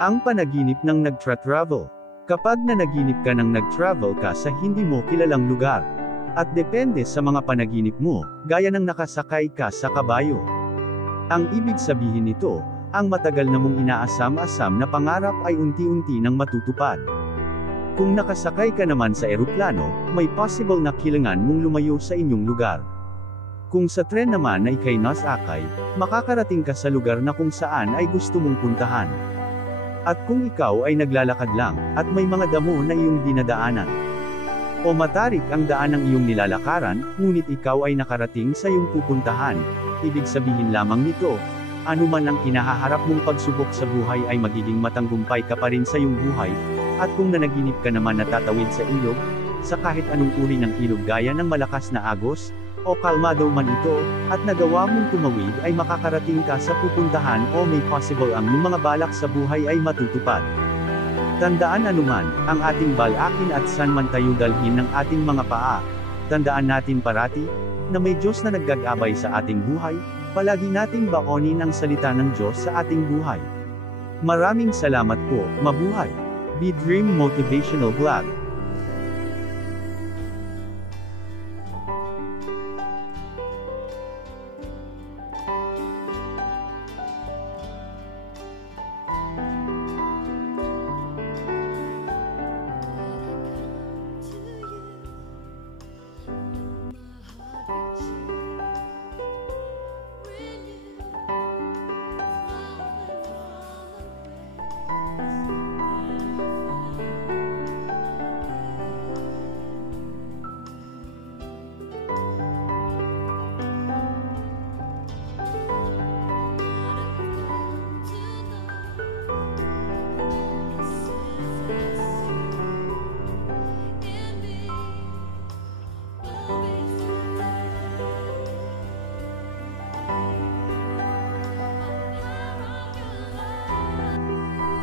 Ang panaginip ng nagtra-travel. Kapag nanaginip ka ng nag-travel ka sa hindi mo kilalang lugar, at depende sa mga panaginip mo, gaya ng nakasakay ka sa kabayo. Ang ibig sabihin nito, ang matagal na mong inaasam-asam na pangarap ay unti-unti nang matutupad. Kung nakasakay ka naman sa eroplano, may possible na kailangan mong lumayo sa inyong lugar. Kung sa tren naman na ikay nasakay, makakarating ka sa lugar na kung saan ay gusto mong puntahan. At kung ikaw ay naglalakad lang, at may mga damo na iyong dinadaanan, o matarik ang daan ng iyong nilalakaran, ngunit ikaw ay nakarating sa iyong pupuntahan, ibig sabihin lamang nito, anuman ang kinahaharap mong pagsubok sa buhay ay magiging matanggumpay ka pa rin sa iyong buhay, at kung nanaginip ka naman na tatawid sa ilog, sa kahit anong uri ng ilog gaya ng malakas na agos, o kalmado man ito, at nagawa mong tumawid ay makakarating ka sa pupuntahan o may possible ang iyong mga balak sa buhay ay matutupad. Tandaan anuman, ang ating balakin at saan man tayo dalhin ng ating mga paa, tandaan natin parati, na may Diyos na naggagabay sa ating buhay, palagi nating baonin ang salita ng Diyos sa ating buhay. Maraming salamat po, mabuhay! Be Dream Motivational Vlog.